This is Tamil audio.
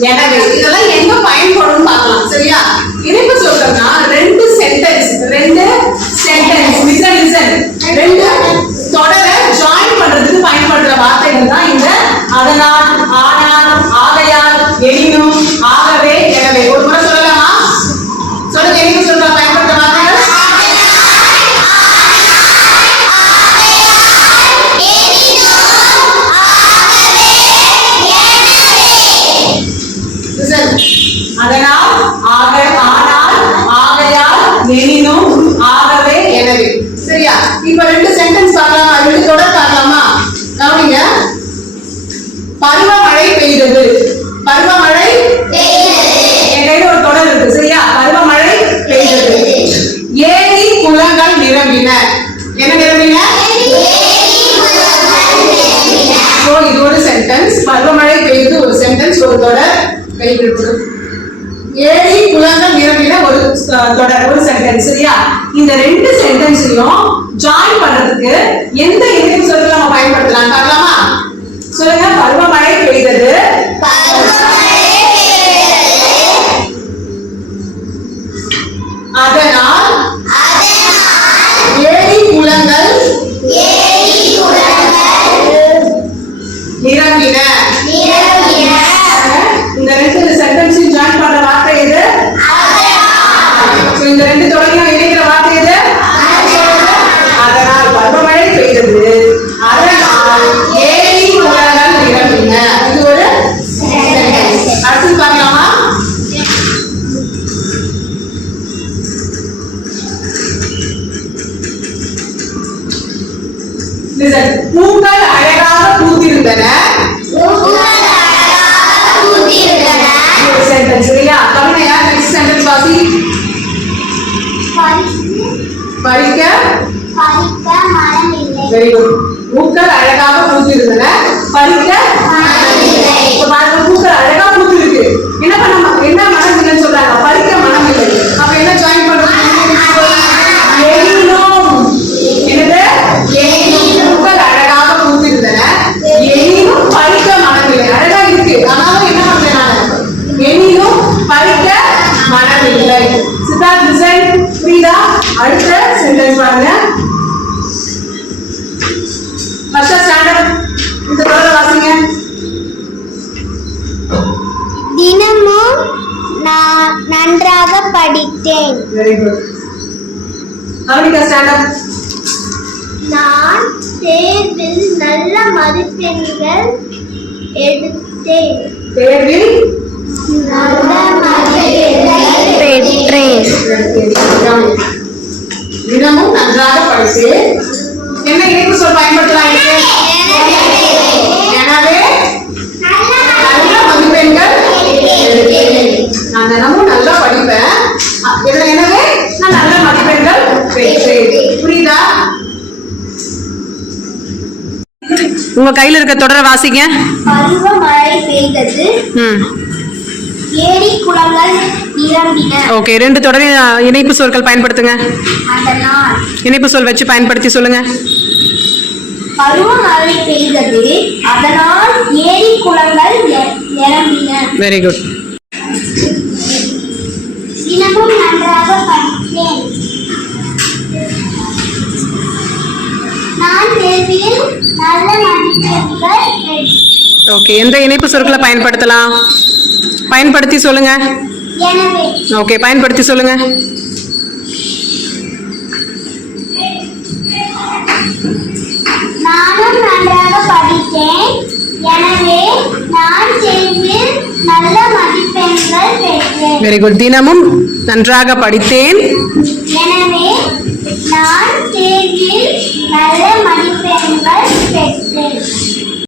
எனவே இதெல்லாம் எங்க பயன்படும் பார்க்கலாம். சரியா? இணைப்பு சொற்கள்னா ரெண்டு சென்டென்ஸ் ரெண்டு தொடரை ஜாயின் பண்றதுக்கு பயன்படுற வார்த்தைகள் தான் இந்த அதனால், ஆனால், ஆகையால், எனினும், ஆகவே, எனவே. ஒரு முறை சொல்லலாமா? சொல்லுங்க. இணைப்பு சொற்கள் பயன்படுற வார்த்தைகள் அதனால், ஆனால், ஆகையால், எனினும், ஆகவே, எனவே. சரியா? இப்ப ரெண்டு சென்டென்ஸ் பார்க்கலாமா? ரெண்டு தொடர் பார்க்கலாமா? கவனிங்க. பருவமழை பெய்தது. பருவமழை என் கையில ஒரு தொடர் இருக்கு. சரியா? பருவமழை பெய்தது. ஏரி குளங்கள் நிரம்பின. என்ன நிரம்பின? இது ஒரு சென்டென்ஸ். பருவமழை பெய்தது ஒரு சென்டென்ஸ், ஒரு தொடர். ஏரி குளங்கள் நிரம்பின ஒரு தொடர், ஒரு சென்டென்ஸ். சரியா? இந்த ரெண்டு சென்டென்ஸையும் ஜாயின் பண்றதுக்கு எந்த இணைப்பு சொற்களை நம்ம பயன்படுத்தலாம் பார்க்கலாமா? சொல்லுங்க. பருவமழை பெய்தது. அதனால் ஏரி குளங்கள் நிரம்பின. இந்த ரெண்டு சென்டென்ஸையும் ஜாயின் பண்ற வார்த்தை எது? இந்த ரெண்டு தொடரையும் இணைக்கிற வார்த்தை எது? அதனால் பருவமழை பெய்தது. அதனால் ஏரி குளங்கள் நிரம்பின. இது ஒரு சென்டென்ஸ். அடுத்து பார்க்கலாமா? பூக்கள் அழகாக பூத்திருந்தன. சென்டென்ஸ். சரியா? கவனியா. நெக்ஸ்ட் சென்டென்ஸ் வாசி. பறிக்க மரம் இல்லை. Very good. பூக்கள் அழகாக பூத்திருந்தன. பறிக்க மரம் இல்லை. பூக்கள் அழகா பூத்திருக்கு. என்ன மரம் இல்லைன்னு சொல்றாங்க. பறிக்க மரம் இல்லை. அப்ப என்ன ஜாயின் பண்றோம்? என்னது? பூக்கள் அழகாக பூத்திருந்தன. எனினும் பறிக்க மரம் இல்லை. அழகா இருக்கு, ஆனாலும் என்ன பண்றேன் நான்? எனினும் பறிக்க மனம் இல்லை. சித்தார்த் லிசன். புரியுதா? அடுத்த சென்டென்ஸ் பாருங்க. ஃபர்ஸ்ட் ஸ்டாண்டர்ட் இந்த தொடரை வாசிங்க. தினமும் நான் நன்றாக படித்தேன். Very good. அவனிகா ஸ்டாண்டர்ட். நான் தேர்வில் நல்ல மதிப்பெண்கள் எடுத்தேன். தேர்வில் நல்ல மதிப்பெண்கள் பெற்றேன். தினமும் நன்றாக படித்தேன். என்ன இணைப்பு சொல் பயன்படுத்தலாம்? எனவே நல்ல மதிப்பெண்கள் எடுத்தேன். நான் தினமும் நல்லா படிப்பேன். எனவே நான் நல்ல மதிப்பெண்கள் பெற்றேன். புரியுதா? உங்க கையில இருக்க தொடரை வாசிங்க. பருவமழை பெய்தது. ஏரி குளங்கள் நிரம்பின. ஓகே. ரெண்டு தொடரை இணைப்பு சொற்கள் பயன்படுத்துங்க. அதனால் இணைப்பு சொல் வச்சு பயன்படுத்தி சொல்லுங்க. பருவமழை பெய்தது. அதனால் ஏரி குளங்கள் நிரம்பின. Very good. தினமும் நன்றாக படித்தேன். நான் தேர்வில் நல்ல மதிப்பெண்கள் பெற்றேன். ஓகே. எந்த இணைப்பு சொற்களை பயன்படுத்தலாம்? பயன்படுத்தி சொல்லுங்க. எனவே. ஓகே. பயன்படுத்தி சொல்லுங்க. நானும் நன்றாக படித்தேன். எனவே நான் தேர்வில் நல்ல மதிப்பெண்கள் பெற்றேன். Very good. தினமும் நன்றாக படித்தேன். எனவே நான் தேர்வில் நல்ல மதிப்பெண்கள் பெற்றேன்.